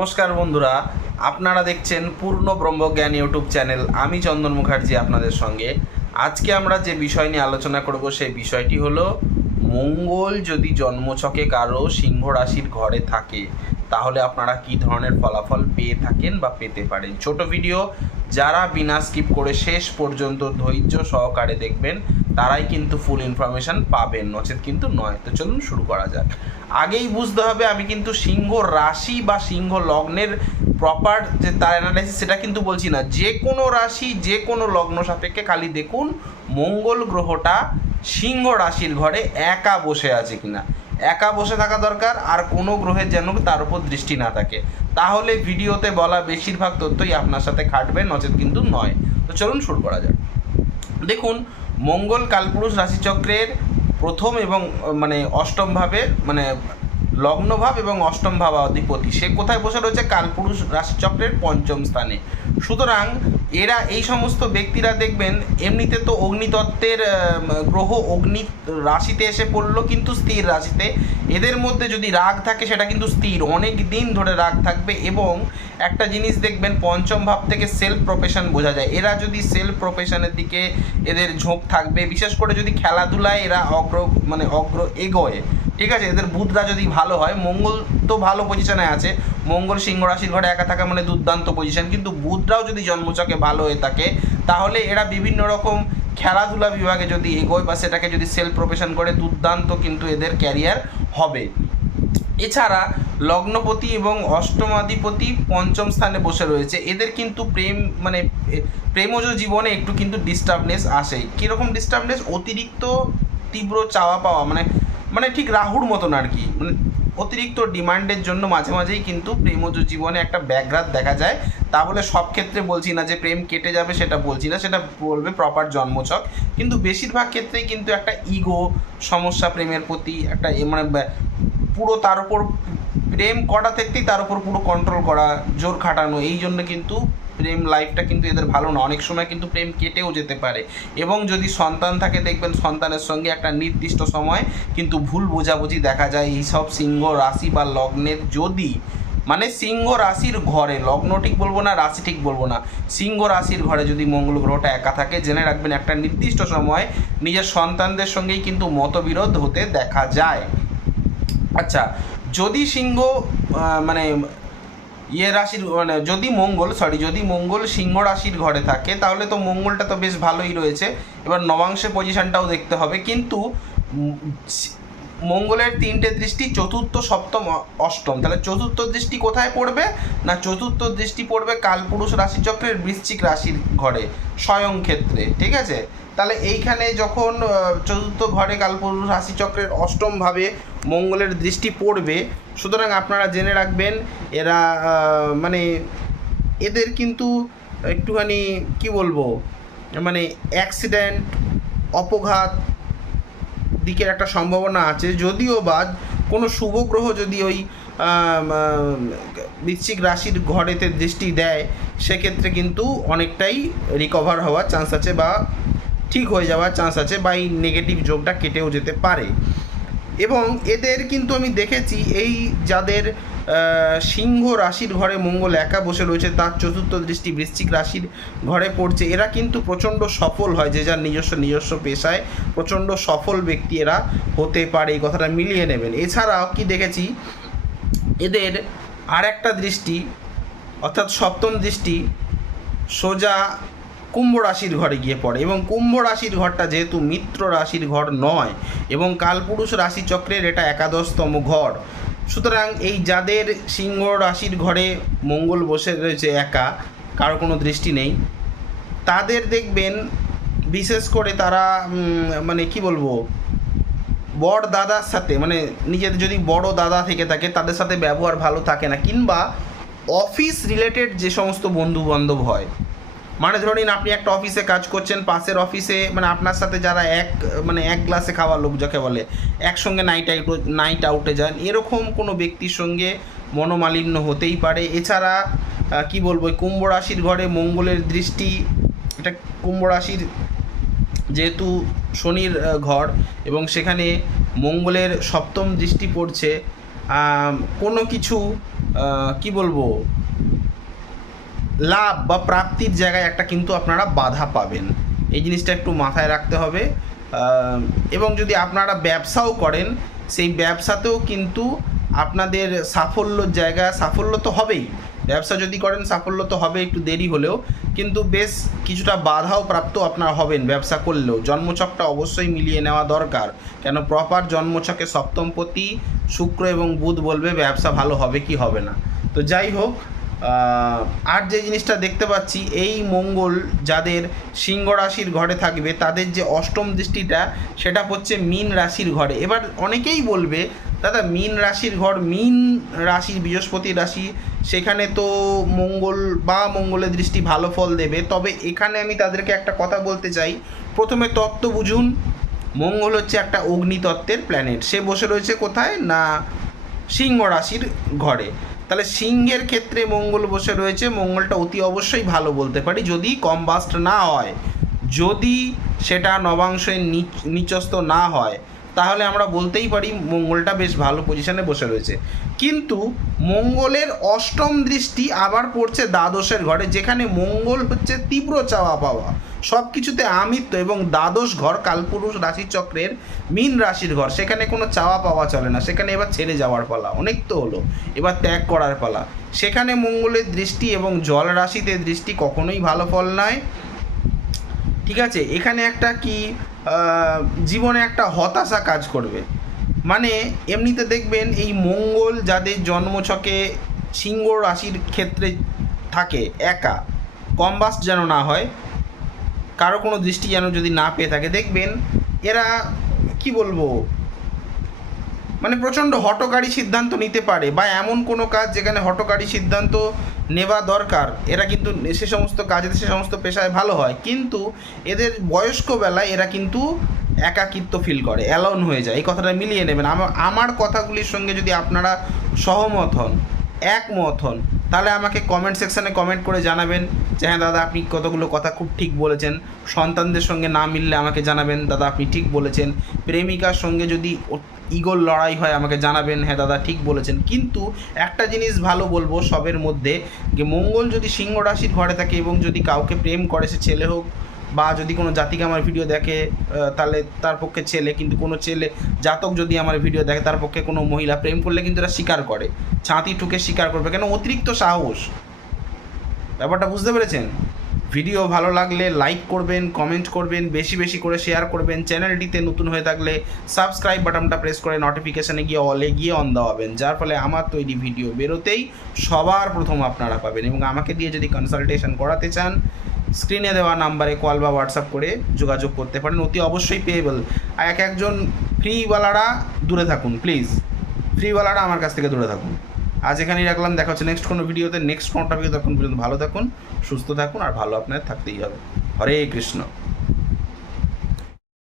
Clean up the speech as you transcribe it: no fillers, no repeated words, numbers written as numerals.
নমস্কার বন্ধুরা, আপনারা দেখছেন পূর্ণ ব্রহ্মজ্ঞান ইউটিউব চ্যানেল। আমি চন্দন মুখার্জি আপনাদের সঙ্গে। আজকে আমরা যে বিষয় নিয়ে আলোচনা করব সেই বিষয়টি হলো মঙ্গল যদি জন্মছকে কারো সিংহ রাশির ঘরে থাকে তাহলে আপনারা কি ধরনের ফলাফল পেয়ে থাকেন বা পেতে পারেন। ছোট ভিডিও, যারা বিনা স্কিপ করে শেষ পর্যন্ত ধৈর্য সহকারে দেখবেন তারাই কিন্তু ফুল ইনফরমেশান পাবেন, নচেত কিন্তু নয়। তো চলুন শুরু করা যাক। আগেই বুঝতে হবে আমি কিন্তু সিংহ রাশি বা সিংহ লগ্নের প্রপার যে তার অ্যানালাইসিস সেটা কিন্তু বলছি না। যে কোনো রাশি যে কোনো লগ্ন সাপেক্ষে খালি দেখুন মঙ্গল গ্রহটা সিংহ রাশির ঘরে একা বসে আছে কিনা। একা বসে থাকা দরকার, আর কোনো গ্রহের যেন তার উপর দৃষ্টি না থাকে। তাহলে ভিডিওতে বলা বেশিরভাগ তথ্যই আপনার সাথে খাটবে, নচেত কিন্তু নয়। তো চলুন শুরু করা যাক। দেখুন, মঙ্গল কালপুরুষ রাশিচক্রের প্রথম এবং অষ্টম ভাবে লগ্নভাব এবং অষ্টম ভাব অধিপতি। সে কোথায় বসে রয়েছে? কালপুরুষ রাশিচক্রের পঞ্চম স্থানে। সুতরাং এরা এই সমস্ত ব্যক্তিরা দেখবেন এমনিতে তো অগ্নিতত্ত্বের গ্রহ অগ্নি রাশিতে এসে পড়লো, কিন্তু স্থির রাশিতে। এদের মধ্যে যদি রাগ থাকে সেটা কিন্তু স্থির, অনেক দিন ধরে রাগ থাকবে। এবং একটা জিনিস দেখবেন, পঞ্চম ভাব থেকে সেলফ প্রফেশন বোঝা যায়। এরা যদি সেলফ প্রফেশনের দিকে এদের ঝোঁক থাকবে, বিশেষ করে যদি খেলাধুলায় এরা অগ্র এগোয়, ঠিক আছে। এদের বুধরা যদি ভালো হয়, মঙ্গল তো ভালো পজিশনে আছে, মঙ্গল সিংহ রাশির ঘরে একা থাকা মানে দুর্দান্ত পজিশন, কিন্তু বুধরাও যদি জন্মচকে ভালো হয়ে থাকে তাহলে এরা বিভিন্ন রকম খেলাধুলা বিভাগে যদি এগোয় বা সেটাকে যদি সেলফ প্রফেশন করে, দুর্দান্ত কিন্তু এদের ক্যারিয়ার হবে। এছাড়া লগ্নপতি এবং অষ্টমাধিপতি পঞ্চম স্থানে বসে রয়েছে। এদের কিন্তু প্রেমজ জীবনে একটু কিন্তু ডিস্টার্বনেস আসে। কীরকম ডিস্টার্বনেস? অতিরিক্ত তীব্র চাওয়া পাওয়া, ঠিক রাহুর মতন আর কি। অতিরিক্ত ডিমান্ডের জন্য মাঝে মাঝেই কিন্তু প্রেমজ জীবনে একটা ব্যাঘাত দেখা যায়। তা বলে সব ক্ষেত্রে বলছি না যে প্রেম কেটে যাবে, সেটা বলছি না, সেটা বলবে প্রপার জন্মছক। কিন্তু বেশিরভাগ ক্ষেত্রেই কিন্তু একটা ইগো সমস্যা প্রেমের প্রতি, একটা পুরো তার উপর প্রেম করা থেকেই তার উপর পুরো কন্ট্রোল করা, জোর খাটানো, এই জন্য কিন্তু প্রেম লাইফটা কিন্তু এদের ভালো না। অনেক সময় কিন্তু প্রেম কেটেও যেতে পারে। এবং যদি সন্তান থাকে দেখবেন সন্তানের সঙ্গে একটা নির্দিষ্ট সময় কিন্তু ভুল বোঝাবুঝি দেখা যায়। এইসব সিংহ রাশি বা লগ্নের যদি সিংহ রাশির ঘরে, লগ্ন ঠিক বলবো না, রাশি ঠিক বলবো না, সিংহ রাশির ঘরে যদি মঙ্গল গ্রহটা একা থাকে, জেনে রাখবেন একটা নির্দিষ্ট সময় নিজের সন্তানদের সঙ্গেই কিন্তু মতবিরোধ হতে দেখা যায়। আচ্ছা, যদি সিংহ রাশির যদি মঙ্গল সিংহ রাশির ঘরে থাকে তাহলে তো মঙ্গলটা তো বেশ ভালোই রয়েছে। এবার নবাংশের পজিশনটাও দেখতে হবে। কিন্তু মঙ্গলের তিনটে দৃষ্টি, চতুর্থ, সপ্তম, অষ্টম। তাহলে চতুর্থ দৃষ্টি কোথায় পড়বে? না, চতুর্থ দৃষ্টি পড়বে কালপুরুষ রাশিচক্রের বৃশ্চিক রাশির ঘরে, স্বয়ং ক্ষেত্রে, ঠিক আছে। তাহলে এইখানে যখন চতুর্থ ঘরে কালপুরুষ রাশিচক্রের অষ্টম ভাবে মঙ্গলের দৃষ্টি পড়বে, সুতরাং আপনারা জেনে রাখবেন এরা এদের কিন্তু একটুখানি কি বলবো, অ্যাক্সিডেন্ট, অপঘাত দিকের একটা সম্ভাবনা আছে। যদিও বা কোনো শুভ গ্রহ যদি ওই বৃশ্চিক রাশির ঘরেতে দৃষ্টি দেয়, সেক্ষেত্রে কিন্তু অনেকটাই রিকভার হওয়ার চান্স আছে বা ঠিক হয়ে যাওয়ার চান্স আছে, বা এই নেগেটিভ যোগটা কেটেও যেতে পারে। এবং এদের কিন্তু আমি দেখেছি, এই যাদের সিংহ রাশির ঘরে মঙ্গল একা বসে রয়েছে, তার চতুর্থ দৃষ্টি বৃশ্চিক রাশির ঘরে পড়ছে, এরা কিন্তু প্রচণ্ড সফল হয়। যে যার নিজস্ব পেশায় প্রচণ্ড সফল ব্যক্তি এরা হতে পারে, এই কথাটা মিলিয়ে নেবেন। এছাড়াও কি দেখেছি, এদের আর একটা দৃষ্টি অর্থাৎ সপ্তম দৃষ্টি সোজা কুম্ভ রাশির ঘরে গিয়ে পড়ে। এবং কুম্ভ রাশির ঘরটা যেহেতু মিত্র রাশির ঘর নয় এবং কালপুরুষ রাশিচক্রের এটা একাদশতম ঘর, সুতরাং এই যাদের সিংহ রাশির ঘরে মঙ্গল বসে রয়েছে একা, কারো কোনো দৃষ্টি নেই, তাদের দেখবেন বিশেষ করে তারা কি বলবো, বড় দাদার সাথে নিজেদের যদি বড় দাদা থেকে থাকে তাদের সাথে ব্যবহার ভালো থাকে না, কিংবা অফিস রিলেটেড যে সমস্ত বন্ধু বান্ধব হয়, ধরুন আপনি একটা অফিসে কাজ করছেন, পাশের অফিসে আপনার সাথে যারা এক গ্লাসে খাওয়া লোক যাকে বলে, একসঙ্গে নাইট আউটে যান, এরকম কোনো ব্যক্তির সঙ্গে মনোমালিন্য হতেই পারে। এছাড়া কি বলবো, কুম্ভ রাশির ঘরে মঙ্গলের দৃষ্টি, এটা কুম্ভ রাশির যেহেতু শনির ঘর এবং সেখানে মঙ্গলের সপ্তম দৃষ্টি পড়ছে, কোনো কিছু কি বলবো, লাভ বা প্রাপ্তির জায়গায় একটা কিন্তু আপনারা বাধা পাবেন। এই জিনিসটা একটু মাথায় রাখতে হবে। এবং যদি আপনারা ব্যবসাও করেন, সেই ব্যবসাতেও কিন্তু আপনাদের সাফল্যর জায়গা, সাফল্য তো হবেই, ব্যবসা যদি করেন সাফল্য তো হবে একটু দেরি হলেও, কিন্তু বেশ কিছুটা বাধাও প্রাপ্ত আপনারা হবেন ব্যবসা করলেও। জন্মছকটা অবশ্যই মিলিয়ে নেওয়া দরকার, কেন প্রপার জন্মছকে সপ্তমপতি শুক্র এবং বুধ বলবে ব্যবসা ভালো হবে কি হবে না। তো যাই হোক, আর যে জিনিসটা দেখতে পাচ্ছি, এই মঙ্গল যাদের সিংহ রাশির ঘরে থাকবে তাদের যে অষ্টম দৃষ্টিটা সেটা হচ্ছে মীন রাশির ঘরে। এবার অনেকেই বলবে দাদা মীন রাশির ঘর, মীন রাশির বৃহস্পতি রাশি, সেখানে তো মঙ্গল বা মঙ্গলের দৃষ্টি ভালো ফল দেবে। তবে এখানে আমি তাদেরকে একটা কথা বলতে চাই, প্রথমে তত্ত্ব বুঝুন। মঙ্গল হচ্ছে একটা অগ্নিতত্ত্বের প্ল্যানেট, সে বসে রয়েছে কোথায় না সিংহ রাশির ঘরে। তাহলে সিংহের ক্ষেত্রে মঙ্গল বসে রয়েছে, মঙ্গলটা অতি অবশ্যই ভালো বলতে পারি, যদি কম্বাস্ট না হয়, যদি সেটা নবাংশে নিচস্থ না হয়, তাহলে আমরা বলতেই পারি মঙ্গলটা বেশ ভালো পজিশনে বসে রয়েছে। কিন্তু মঙ্গলের অষ্টম দৃষ্টি আবার পড়ছে দ্বাদশের ঘরে, যেখানে মঙ্গল হচ্ছে তীব্র চাওয়া পাওয়া, সব কিছুতে আমিত্ব, এবং দ্বাদশ ঘর কালপুরুষ রাশিচক্রের মীন রাশির ঘর, সেখানে কোনো চাওয়া পাওয়া চলে না, সেখানে এবার ছেড়ে যাওয়ার পালা, অনেক তো হলো, এবার ত্যাগ করার পালা। সেখানে মঙ্গলের দৃষ্টি এবং জল রাশিতে দৃষ্টি কখনোই ভালো ফল নয়, ঠিক আছে। এখানে একটা কি জীবনে একটা হতাশা কাজ করবে। মানে এমনিতে দেখবেন এই মঙ্গল যাদের জন্মছকে সিংহ রাশির ক্ষেত্রে থাকে, একা কম্বাস্ট যেন না হয়, কারো কোনো দৃষ্টি যেন যদি না পেয়ে থাকে, দেখবেন এরা কি বলবো, মানে প্রচণ্ড হঠকারী সিদ্ধান্ত নিতে পারে, বা এমন কোনো কাজ যেখানে হঠকারী সিদ্ধান্ত নেওয়া দরকার, এরা কিন্তু সে সমস্ত কাজে, সে সমস্ত পেশায় ভালো হয়। কিন্তু এদের বয়স্ক বেলায় এরা কিন্তু একাকিত্ব ফিল করে, অ্যালোন হয়ে যায়। এই কথাটা মিলিয়ে নেবেন। আমার কথাগুলির সঙ্গে যদি আপনারা সহমত হন, একমত হন, তাহলে আমাকে কমেন্ট সেকশানে কমেন্ট করে জানাবেন যে হ্যাঁ দাদা আপনি কতগুলো কথা খুব ঠিক বলেছেন। সন্তানদের সঙ্গে না মিললে আমাকে জানাবেন দাদা আপনি ঠিক বলেছেন। প্রেমিকার সঙ্গে যদি ইগোর লড়াই হয় আমাকে জানাবেন হ্যাঁ দাদা ঠিক বলেছেন। কিন্তু একটা জিনিস ভালো বলবো সবের মধ্যে, যে মঙ্গল যদি সিংহ রাশির ঘরে থাকে এবং যদি কাউকে প্রেম করে, সে ছেলে হোক বা যদি কোনো জাতিকে আমার ভিডিও দেখে তাহলে তার পক্ষে ছেলে, কিন্তু কোনো ছেলে জাতক যদি আমার ভিডিও দেখে তার পক্ষে কোনো মহিলা প্রেম করলে কিন্তু এরা স্বীকার করে, ছাতি ঠুকে স্বীকার করবে, কেন অতিরিক্ত সাহস। ব্যাপারটা বুঝতে পেরেছেন? ভিডিও ভালো লাগলে লাইক করবেন, কমেন্ট করবেন, বেশি বেশি করে শেয়ার করবেন। চ্যানেলটিতে নতুন হয়ে থাকলে সাবস্ক্রাইব বাটনটা প্রেস করে নোটিফিকেশানে গিয়ে অলে গিয়ে অন দেওয়াবেন, যার ফলে আমার তৈরি ভিডিও বেরোতেই সবার প্রথম আপনারা পাবেন। এবং আমাকে দিয়ে যদি কনসালটেশন করাতে চান, স্ক্রিনে দেওয়া নাম্বারে কল বা হোয়াটসঅ্যাপ করে যোগাযোগ করতে পারেন, অতি অবশ্যই পেয়েবল। আর একজন ফ্রিওয়ালারা দূরে থাকুন প্লিজ, ফ্রিওয়ালারা আমার কাছ থেকে দূরে থাকুন। আজ এখানেই রাখলাম, দেখা হচ্ছে নেক্সট কোনো ভিডিওতে, নেক্সট কোনো টপিকে। তখন পর্যন্ত ভালো থাকুন, সুস্থ থাকুন, আর ভালো আপনার থাকতেই হবে। হরে কৃষ্ণ।